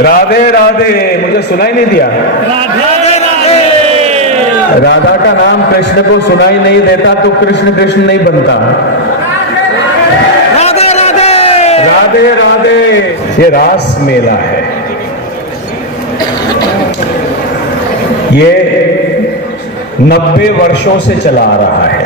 राधे राधे। मुझे सुनाई नहीं दिया? राधे राधे। राधा का नाम कृष्ण को सुनाई नहीं देता तो कृष्ण कृष्ण नहीं बनता। राधे राधे। राधे राधे। ये रास मेला है। ये 90 वर्षों से चला आ रहा है।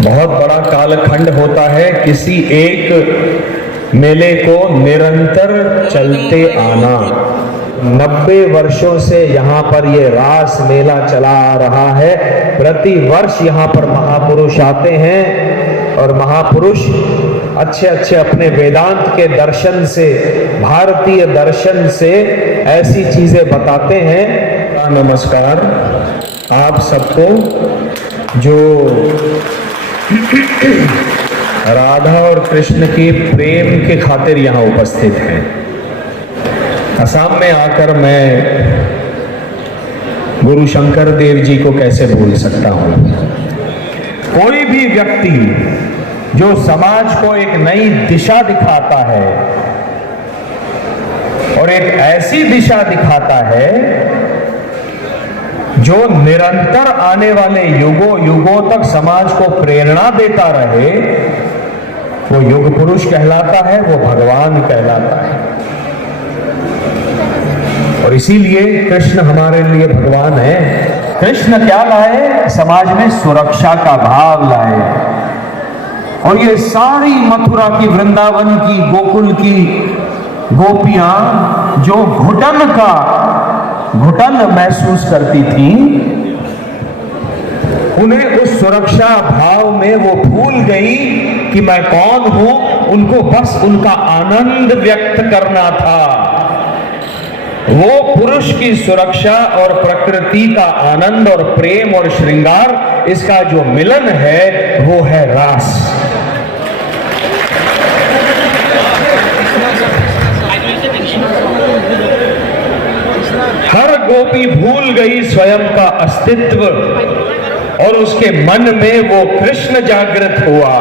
बहुत बड़ा कालखंड होता है किसी एक मेले को निरंतर चलते आना। 90 वर्षों से यहाँ पर ये रास मेला चला आ रहा है। प्रति वर्ष यहाँ पर महापुरुष आते हैं और महापुरुष अच्छे अच्छे अपने वेदांत के दर्शन से, भारतीय दर्शन से ऐसी चीजें बताते हैं। नमस्कार आप सबको जो राधा और कृष्ण की प्रेम के खातिर यहाँ उपस्थित हैं। असम में आकर मैं गुरु शंकर देव जी को कैसे भूल सकता हूँ। कोई भी व्यक्ति जो समाज को एक नई दिशा दिखाता है और एक ऐसी दिशा दिखाता है जो निरंतर आने वाले युगों युगों तक समाज को प्रेरणा देता रहे, वो युग पुरुष कहलाता है, वो भगवान कहलाता है। और इसीलिए कृष्ण हमारे लिए भगवान है। कृष्ण क्या लाए? समाज में सुरक्षा का भाव लाए। और ये सारी मथुरा की, वृंदावन की, गोकुल की गोपियां जो घुटन महसूस करती थी, उन्हें उस सुरक्षा भाव में वो भूल गई कि मैं कौन हूं। उनको बस उनका आनंद व्यक्त करना था। वो पुरुष की सुरक्षा और प्रकृति का आनंद और प्रेम और श्रृंगार, इसका जो मिलन है वो है रास। हर गोपी भूल गई स्वयं का अस्तित्व और उसके मन में वो कृष्ण जागृत हुआ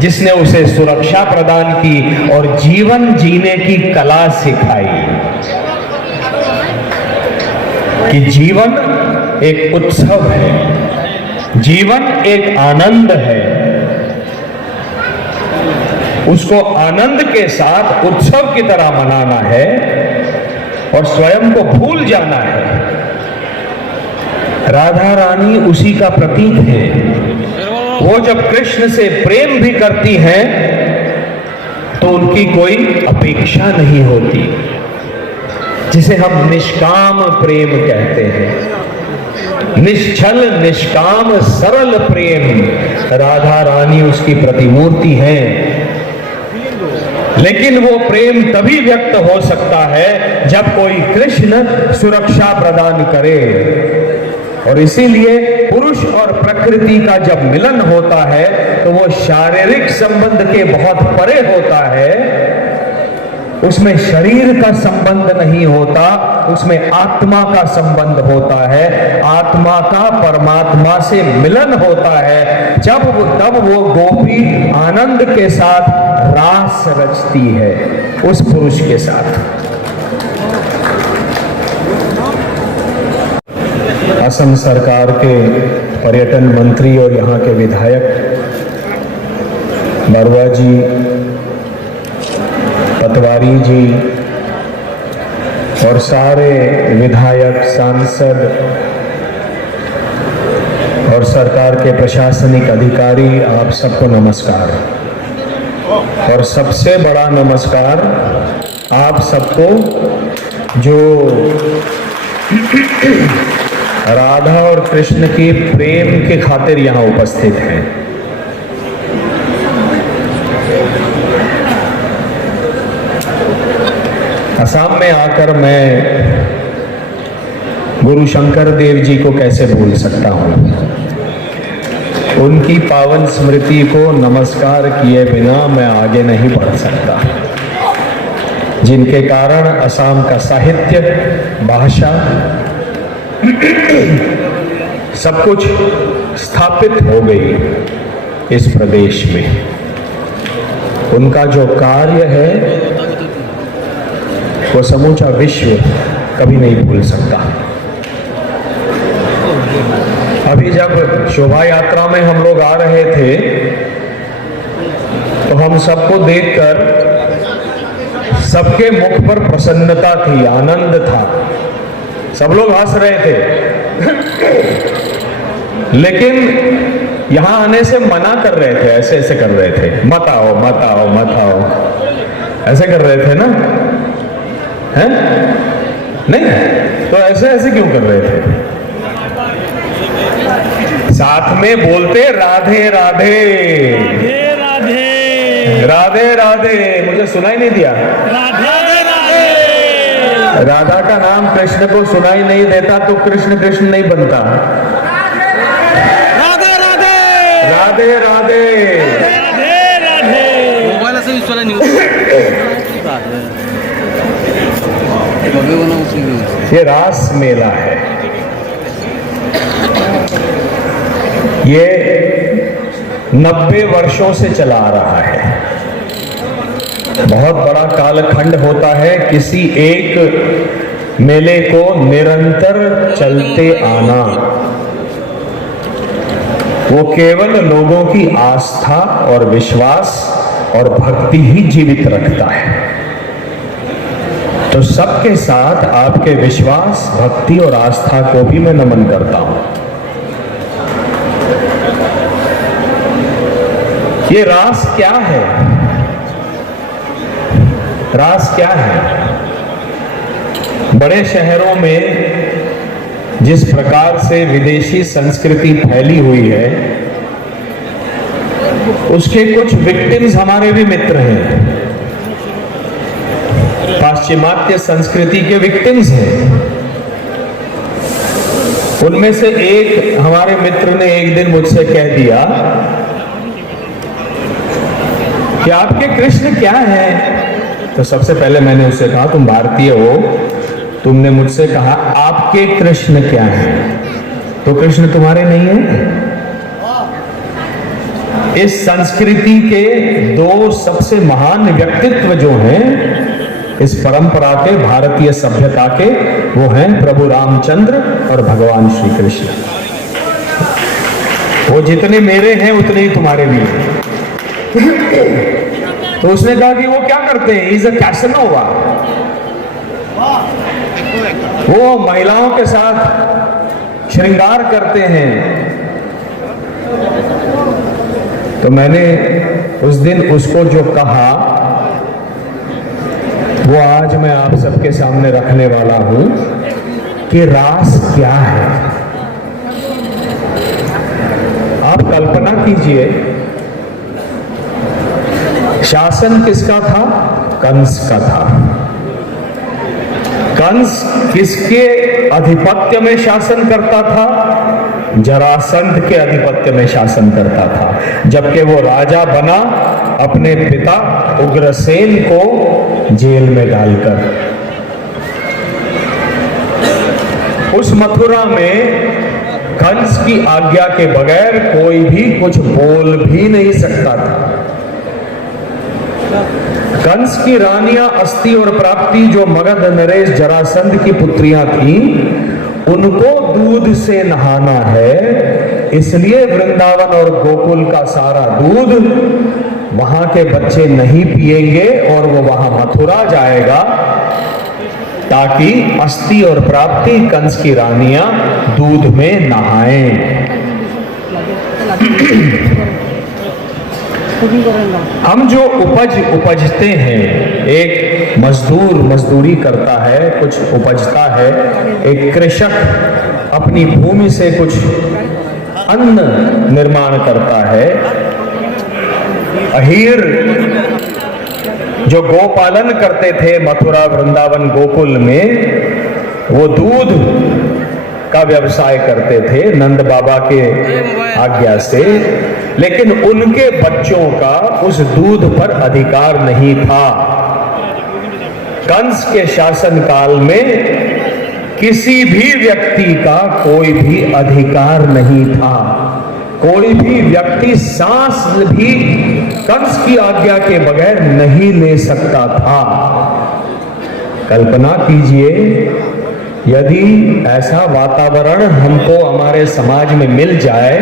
जिसने उसे सुरक्षा प्रदान की और जीवन जीने की कला सिखाई कि जीवन एक उत्सव है, जीवन एक आनंद है। उसको आनंद के साथ उत्सव की तरह मनाना है और स्वयं को भूल जाना है। राधा रानी उसी का प्रतीक है। वो जब कृष्ण से प्रेम भी करती हैं तो उनकी कोई अपेक्षा नहीं होती, जिसे हम निष्काम प्रेम कहते हैं। निश्चल निष्काम सरल प्रेम, राधा रानी उसकी प्रतिमूर्ति है। लेकिन वो प्रेम तभी व्यक्त हो सकता है जब कोई कृष्ण सुरक्षा प्रदान करे। और इसीलिए पुरुष और प्रकृति का जब मिलन होता है तो वो शारीरिक संबंध के बहुत परे होता है। उसमें शरीर का संबंध नहीं होता, उसमें आत्मा का संबंध होता है। आत्मा का परमात्मा से मिलन होता है। तब वो गोपी आनंद के साथ रास रचती है उस पुरुष के साथ। असम सरकार के पर्यटन मंत्री और यहाँ के विधायक बरुआ जी, पटवारी जी और सारे विधायक, सांसद और सरकार के प्रशासनिक अधिकारी, आप सबको नमस्कार। और सबसे बड़ा नमस्कार आप सबको जो राधा और कृष्ण की प्रेम के खातिर यहाँ उपस्थित हैं। असम में आकर मैं गुरु शंकर देव जी को कैसे भूल सकता हूँ। उनकी पावन स्मृति को नमस्कार किए बिना मैं आगे नहीं बढ़ सकता, जिनके कारण असम का साहित्य, भाषा, सब कुछ स्थापित हो गई इस प्रदेश में। उनका जो कार्य है वो समूचा विश्व कभी नहीं भूल सकता। अभी जब शोभा यात्रा में हम लोग आ रहे थे तो हम सबको देखकर सबके मुख पर प्रसन्नता थी, आनंद था, सब लोग हंस रहे थे। लेकिन यहां आने से मना कर रहे थे, ऐसे ऐसे कर रहे थे, मत आओ मत आओ मत आओ, ऐसे कर रहे थे ना, हैं? नहीं तो ऐसे ऐसे क्यों कर रहे थे? साथ में बोलते राधे राधे राधे राधे राधे। मुझे सुनाई नहीं दिया? राधे राधे। राधा का नाम कृष्ण को सुनाई नहीं देता तो कृष्ण कृष्ण नहीं बनता। राधे राधे राधे राधे राधे राधे। मोबाईल असं विश्वाला न्यूज ये रास मेला है, ये 90 वर्षों से चला आ रहा है। बहुत बड़ा कालखंड होता है किसी एक मेले को निरंतर चलते आना। वो केवल लोगों की आस्था और विश्वास और भक्ति ही जीवित रखता है। तो सबके साथ आपके विश्वास, भक्ति और आस्था को भी मैं नमन करता हूं। ये रास क्या है? रास क्या है? बड़े शहरों में जिस प्रकार से विदेशी संस्कृति फैली हुई है, उसके कुछ विक्टिम्स हमारे भी मित्र हैं, पाश्चिमात्य संस्कृति के विक्टिम्स हैं। उनमें से एक हमारे मित्र ने एक दिन मुझसे कह दिया कि आपके कृष्ण क्या है? तो सबसे पहले मैंने उससे कहा तुम भारतीय हो, तुमने मुझसे कहा आपके कृष्ण क्या है, तो कृष्ण तुम्हारे नहीं है? इस संस्कृति के दो सबसे महान व्यक्तित्व जो हैं इस परंपरा के, भारतीय सभ्यता के, वो हैं प्रभु रामचंद्र और भगवान श्री कृष्ण। वो जितने मेरे हैं उतने ही तुम्हारे भी हैं। तो उसने कहा कि वो क्या करते हैं? Is a Casanova. वो महिलाओं के साथ श्रृंगार करते हैं। तो मैंने उस दिन उसको जो कहा वो आज मैं आप सबके सामने रखने वाला हूं कि रास क्या है। आप कल्पना कीजिए, शासन किसका था? कंस का था। कंस किसके आधिपत्य में शासन करता था? जरासंध के आधिपत्य में शासन करता था। जबकि वो राजा बना अपने पिता उग्रसेन को जेल में डालकर। उस मथुरा में कंस की आज्ञा के बगैर कोई भी कुछ बोल भी नहीं सकता था। कंस की रानियां अस्ति और प्राप्ति, जो मगध नरेश जरासंध की पुत्रियां थीं, उनको दूध से नहाना है। इसलिए वृंदावन और गोकुल का सारा दूध वहां के बच्चे नहीं पिएंगे और वो वहां मथुरा जाएगा ताकि अस्ति और प्राप्ति, कंस की रानियां दूध में नहाएं। हम जो उपजते हैं, एक मजदूर मजदूरी करता है, कुछ उपजता है, एक कृषक अपनी भूमि से कुछ अन्न निर्माण करता है, अहीर जो गोपालन करते थे मथुरा वृंदावन गोकुल में, वो दूध का व्यवसाय करते थे नंद बाबा के आज्ञा से, लेकिन उनके बच्चों का उस दूध पर अधिकार नहीं था। कंस के शासन काल में किसी भी व्यक्ति का कोई भी अधिकार नहीं था। कोई भी व्यक्ति सांस भी कंस की आज्ञा के बगैर नहीं ले सकता था। कल्पना कीजिए यदि ऐसा वातावरण हमको हमारे समाज में मिल जाए,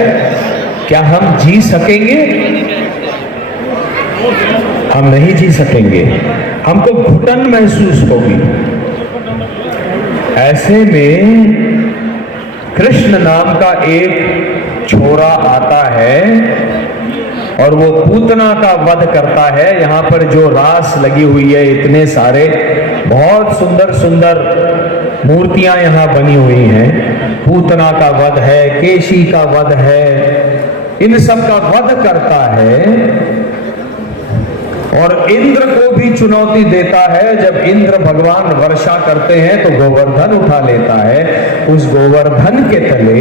क्या हम जी सकेंगे? हम नहीं जी सकेंगे, हमको घुटन महसूस होगी। ऐसे में कृष्ण नाम का एक छोरा आता है और वो पूतना का वध करता है। यहां पर जो रास लगी हुई है, इतने सारे बहुत सुंदर सुंदर मूर्तियां यहां बनी हुई हैं। पूतना का वध है, केशी का वध है, इन सब का वध करता है और इंद्र को भी चुनौती देता है। जब इंद्र भगवान वर्षा करते हैं तो गोवर्धन उठा लेता है। उस गोवर्धन के तले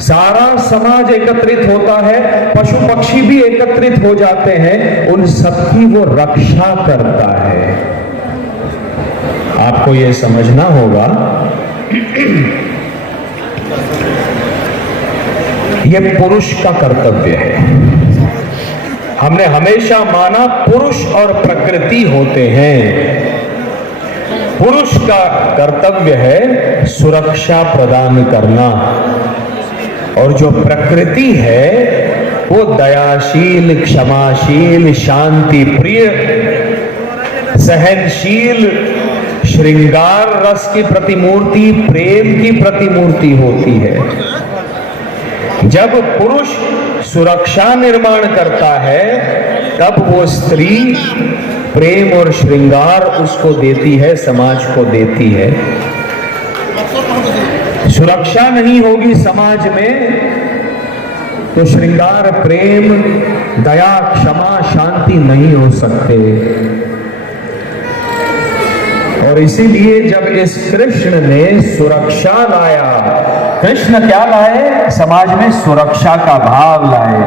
सारा समाज एकत्रित होता है, पशु पक्षी भी एकत्रित हो जाते हैं, उन सबकी वो रक्षा करता है। आपको ये समझना होगा ये पुरुष का कर्तव्य है। हमने हमेशा माना पुरुष और प्रकृति होते हैं। पुरुष का कर्तव्य है सुरक्षा प्रदान करना और जो प्रकृति है वो दयाशील, क्षमाशील, शांति प्रिय, सहनशील, श्रृंगार रस की प्रतिमूर्ति, प्रेम की प्रतिमूर्ति होती है। जब पुरुष सुरक्षा निर्माण करता है तब वो स्त्री प्रेम और श्रृंगार उसको देती है, समाज को देती है। सुरक्षा नहीं होगी समाज में तो श्रृंगार, प्रेम, दया, क्षमा, शांति नहीं हो सकते। और इसीलिए जब इस कृष्ण ने सुरक्षा लाया, कृष्ण क्या लाए? समाज में सुरक्षा का भाव लाए।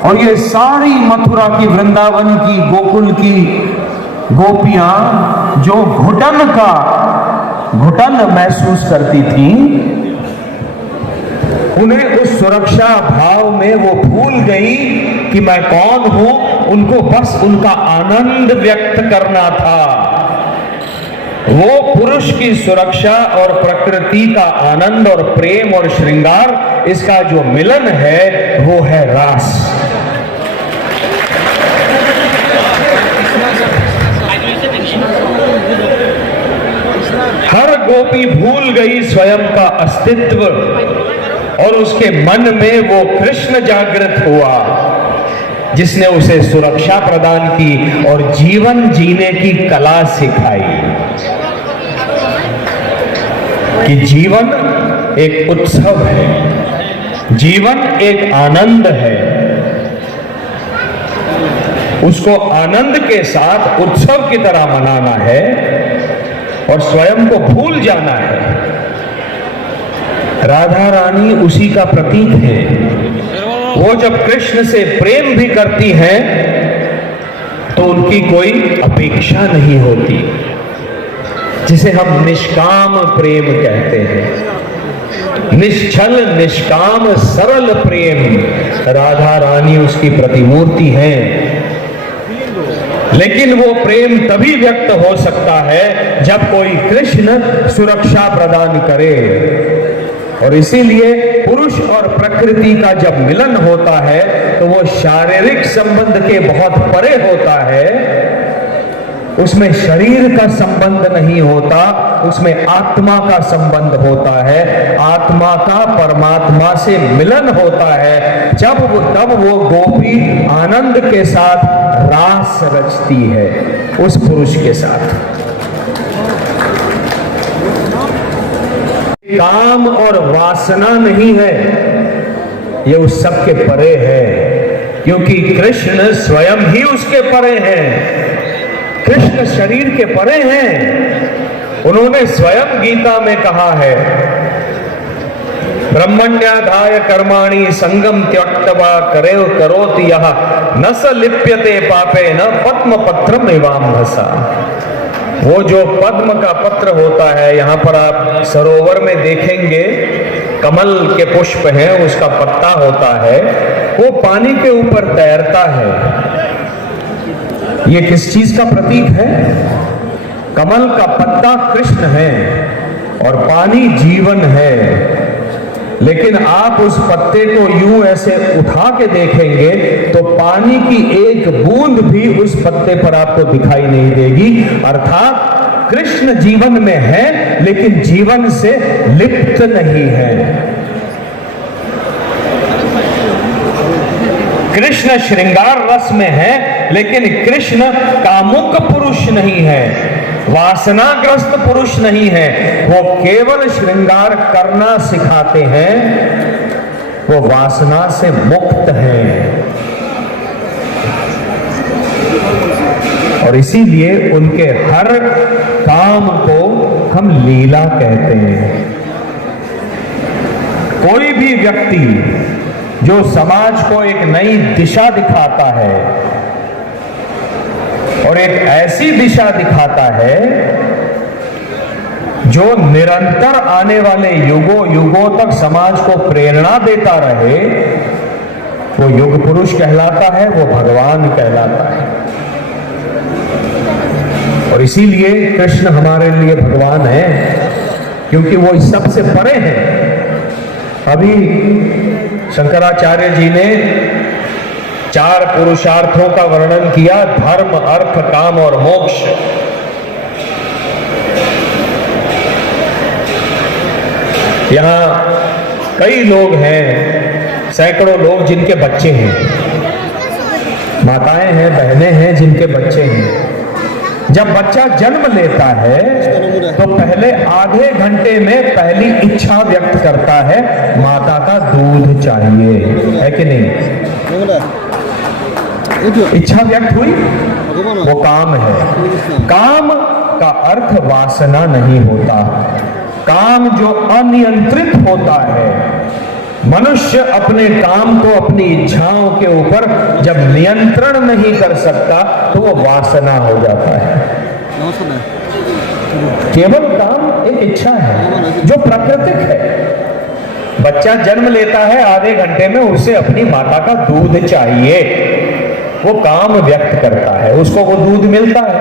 और ये सारी मथुरा की, वृंदावन की, गोकुल की गोपियां जो घुटन महसूस करती थी, उन्हें उस सुरक्षा भाव में वो भूल गई कि मैं कौन हूं। उनको बस उनका आनंद व्यक्त करना था। वो पुरुष की सुरक्षा और प्रकृति का आनंद और प्रेम और श्रृंगार, इसका जो मिलन है वो है रास। हर गोपी भूल गई स्वयं का अस्तित्व और उसके मन में वो कृष्ण जागृत हुआ जिसने उसे सुरक्षा प्रदान की और जीवन जीने की कला सिखाई कि जीवन एक उत्सव है, जीवन एक आनंद है। उसको आनंद के साथ उत्सव की तरह मनाना है और स्वयं को भूल जाना है। राधा रानी उसी का प्रतीक है। वो जब कृष्ण से प्रेम भी करती हैं तो उनकी कोई अपेक्षा नहीं होती, जिसे हम निष्काम प्रेम कहते हैं। निश्चल, निष्काम, सरल प्रेम, राधा रानी उसकी प्रतिमूर्ति है। लेकिन वो प्रेम तभी व्यक्त हो सकता है जब कोई कृष्ण सुरक्षा प्रदान करे। और इसीलिए पुरुष और प्रकृति का जब मिलन होता है तो वो शारीरिक संबंध के बहुत परे होता है। उसमें शरीर का संबंध नहीं होता, उसमें आत्मा का संबंध होता है। आत्मा का परमात्मा से मिलन होता है। तब वो गोपी आनंद के साथ रास रचती है उस पुरुष के साथ। काम और वासना नहीं है, ये उस सब के परे है, क्योंकि कृष्ण स्वयं ही उसके परे हैं। कृष्ण शरीर के परे हैं। उन्होंने स्वयं गीता में कहा है, ब्रह्मण्याधाय कर्माणि संगम त्यक्त्वा करेव करोति यः न स लिप्यते पापेन पद्म पत्रम एवाम्भसा। वो जो पद्म का पत्र होता है, यहाँ पर आप सरोवर में देखेंगे कमल के पुष्प हैं, उसका पत्ता होता है, वो पानी के ऊपर तैरता है। ये किस चीज का प्रतीक है? कमल का पत्ता कृष्ण है और पानी जीवन है, लेकिन आप उस पत्ते को यूं ऐसे उठा के देखेंगे तो पानी की एक बूंद भी उस पत्ते पर आपको दिखाई नहीं देगी। अर्थात कृष्ण जीवन में है लेकिन जीवन से लिप्त नहीं है। कृष्ण श्रृंगार रस में है लेकिन कृष्ण कामुक पुरुष नहीं है, वासनाग्रस्त पुरुष नहीं है। वो केवल श्रृंगार करना सिखाते हैं, वो वासना से मुक्त हैं। और इसीलिए उनके हर काम को हम लीला कहते हैं। कोई भी व्यक्ति जो समाज को एक नई दिशा दिखाता है और एक ऐसी दिशा दिखाता है जो निरंतर आने वाले युगों युगों तक समाज को प्रेरणा देता रहे, वो युग पुरुष कहलाता है, वो भगवान कहलाता है। और इसीलिए कृष्ण हमारे लिए भगवान है, क्योंकि वो इस सबसे परे हैं। अभी शंकराचार्य जी ने 4 पुरुषार्थों का वर्णन किया, धर्म, अर्थ, काम और मोक्ष। यहां कई लोग हैं, सैकड़ों लोग जिनके बच्चे हैं, माताएं हैं, बहनें हैं जिनके बच्चे हैं। जब बच्चा जन्म लेता है तो पहले आधे घंटे में पहली इच्छा व्यक्त करता है, माता का दूध चाहिए, है कि नहीं? इच्छा व्यक्त हुई, वो काम है। काम का अर्थ वासना नहीं होता। काम जो अनियंत्रित होता है, मनुष्य अपने काम को अपनी इच्छाओं के ऊपर जब नियंत्रण नहीं कर सकता तो वो वासना हो जाता है। केवल काम एक इच्छा है जो प्राकृतिक है। बच्चा जन्म लेता है, आधे घंटे में उसे अपनी माता का दूध चाहिए, वो काम व्यक्त करता है, उसको वो दूध मिलता है।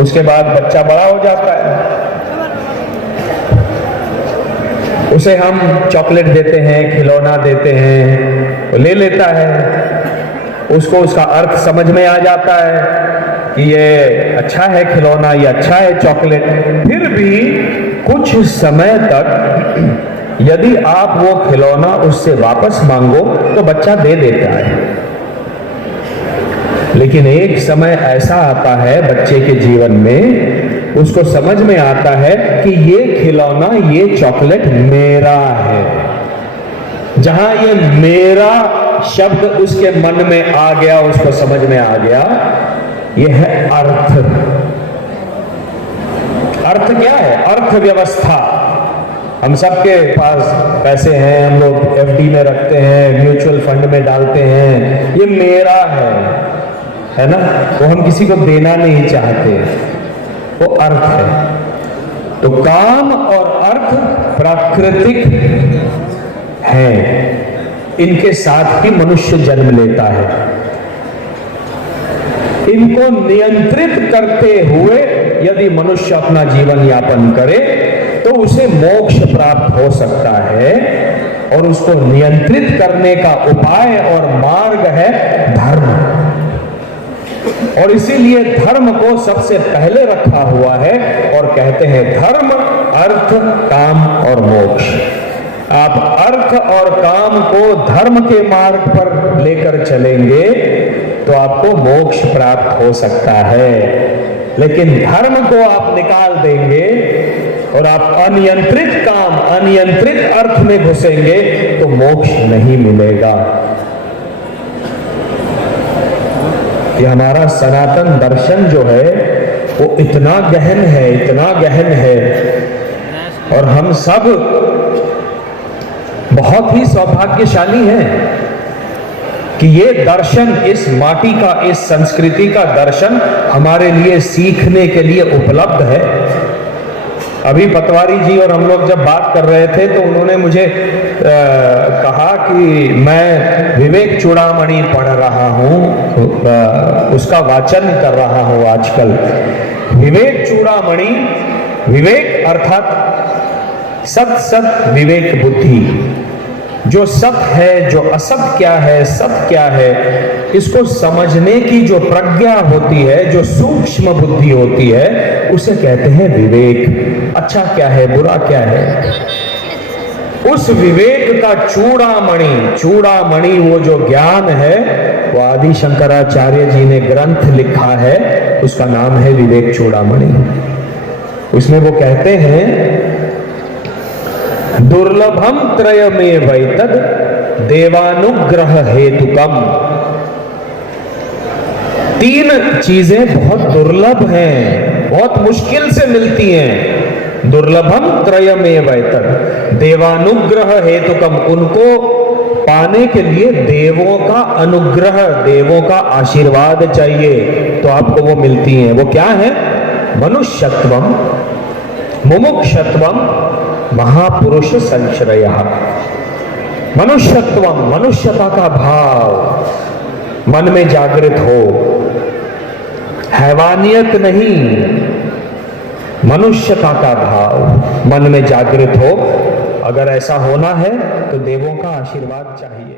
उसके बाद बच्चा बड़ा हो जाता है, उसे हम चॉकलेट देते हैं, खिलौना देते हैं, वो ले लेता है। उसको उसका अर्थ समझ में आ जाता है कि ये अच्छा है खिलौना, ये अच्छा है चॉकलेट। फिर भी कुछ समय तक यदि आप वो खिलौना उससे वापस मांगो तो बच्चा दे देता है। लेकिन एक समय ऐसा आता है बच्चे के जीवन में, उसको समझ में आता है कि ये खिलौना, ये चॉकलेट मेरा है। जहां ये मेरा शब्द उसके मन में आ गया, उसको समझ में आ गया, यह है अर्थ। अर्थ क्या है? अर्थव्यवस्था। हम सबके पास पैसे हैं, हम लोग एफडी में रखते हैं, म्यूचुअल फंड में डालते हैं, ये मेरा है ना? वो हम किसी को देना नहीं चाहते, वो अर्थ है। तो काम और अर्थ प्राकृतिक है, इनके साथ ही मनुष्य जन्म लेता है। इनको नियंत्रित करते हुए यदि मनुष्य अपना जीवन यापन करे तो उसे मोक्ष प्राप्त हो सकता है। और उसको नियंत्रित करने का उपाय और मार्ग है धर्म। और इसीलिए धर्म को सबसे पहले रखा हुआ है और कहते हैं धर्म, अर्थ, काम और मोक्ष। आप अर्थ और काम को धर्म के मार्ग पर लेकर चलेंगे तो आपको मोक्ष प्राप्त हो सकता है। लेकिन धर्म को आप निकाल देंगे और आप अनियंत्रित काम, अनियंत्रित अर्थ में घुसेंगे तो मोक्ष नहीं मिलेगा। ये हमारा सनातन दर्शन जो है वो इतना गहन है, इतना गहन है। और हम सब बहुत ही सौभाग्यशाली हैं कि ये दर्शन, इस माटी का, इस संस्कृति का दर्शन हमारे लिए सीखने के लिए उपलब्ध है। अभी पटवारी जी और हम लोग जब बात कर रहे थे तो उन्होंने मुझे कहा कि मैं विवेक चूड़ामणि पढ़ रहा हूँ, उसका वाचन कर रहा हूँ आजकल। विवेक चूड़ामणि, विवेक अर्थात सत सत विवेक बुद्धि, जो सत है, जो असत क्या है, सत क्या है, इसको समझने की जो प्रज्ञा होती है, जो सूक्ष्म बुद्धि होती है, उसे कहते हैं विवेक। अच्छा क्या है, बुरा क्या है, उस विवेक का चूड़ामणि, चूड़ामणि वो जो ज्ञान है, वो आदि शंकराचार्य जी ने ग्रंथ लिखा है, उसका नाम है विवेक चूड़ामणि। उसमें वो कहते हैं दुर्लभम त्रयमेवैतद देवानुग्रह हेतुकम। तीन चीजें बहुत दुर्लभ हैं, बहुत मुश्किल से मिलती हैं। दुर्लभम त्रयमेवैतद देवानुग्रह हेतुकम, उनको पाने के लिए देवों का अनुग्रह, देवों का आशीर्वाद चाहिए, तो आपको वो मिलती हैं। वो क्या है? मनुष्यत्वम, मुमुक्षत्वम, महापुरुष संश्रय। मनुष्यत्वम, मनुष्यता का भाव मन में जागृत हो, हैवानियत नहीं, मनुष्यता का भाव मन में जागृत हो। अगर ऐसा होना है तो देवों का आशीर्वाद चाहिए।